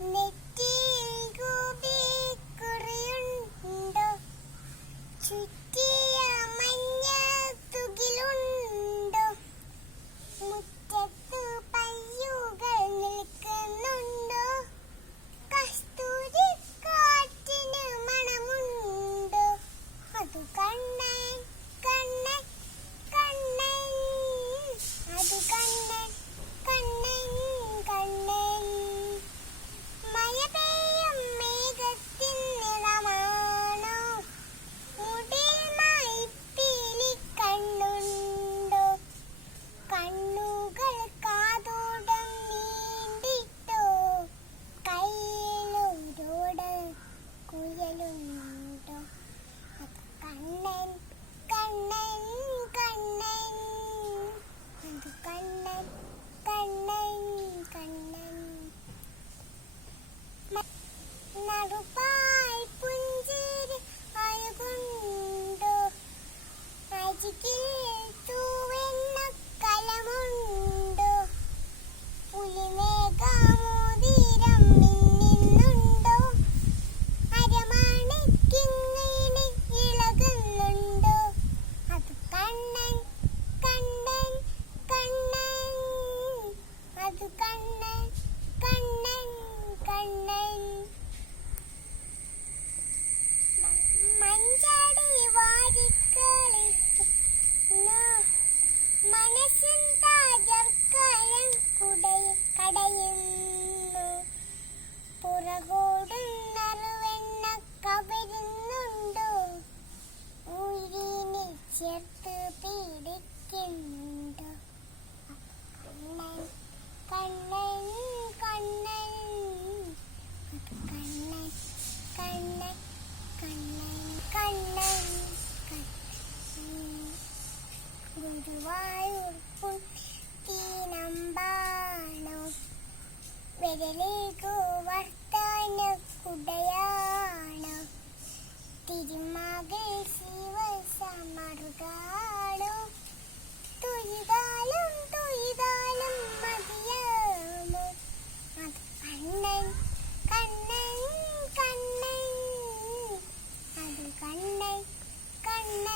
നെറ്റിയിൽ ഗോപിക്കുറിയുണ്ടോ? ചുറ്റിയ മഞ്ഞത്തുകിലുണ്ടോ? മുറ്റത്തു പയ്യുകൾ നിൽക്കുന്നുണ്ടോ? കസ്തൂരി കാറ്റിന് മണമുണ്ടോ? അതു കണ്ണൻ കണ്ണൻ കണ്ണൻ, അതു കണ്ണൻ കണ്ണൻ കണ്ണൻ. മഴ പെയ്യും മേഘത്തിൻ നിറമാണോ? മുടിൽ മയിൽപ്പീലി കണ്ണുണ്ടോ? കണ്ണുകൾ കാതോടം നീണ്ടിട്ടോ? കയ്യിലൊരോട് കുഴലുണ്ടോ? അത് കണ്ണൻ കണ്ണൻ കണ്ണൻ, അത് കണ്ണൻ കണ്ണൻ കണ്ണൻ. നറുപാൽ പുഞ്ചിരി അഴകുണ്ടോ? അരികിൽ തൂവെണ്ണ കലമുണ്ടോ? പുലിമേഘമോതിരം മിന്നുന്നുണ്ടോ? അരമണിക്കിങ്ങിണി ഇളകുന്നുണ്ടോ? അത് കണ്ണൻ കണ്ണൻ കണ്ണൻ, അത് കണ്ണൻ കണ്ണൻ കണ്ണൻ. മഞ്ചാടി വാരിക്കളിക്കുന്നു മനസ്സിൻ താജർക്കയം കടയുന്നു. പുറകോടും നറുവെണ്ണ കവരുന്നുണ്ടോ? ഉയിരിനെ ചേർത്ത് പിടിക്കുന്നുണ്ടോ? കണ്ണൻ കണ്ണൻ കണ്ണൻ, അത് കണ്ണൻ കണ്ണൻ കണ്ണൻ കണ്ണൻ കണ്ണൻ. ഗുരുവായൂർ തീനമ്പാണോ? വിരലേക്കു വർത്താന കുടയാ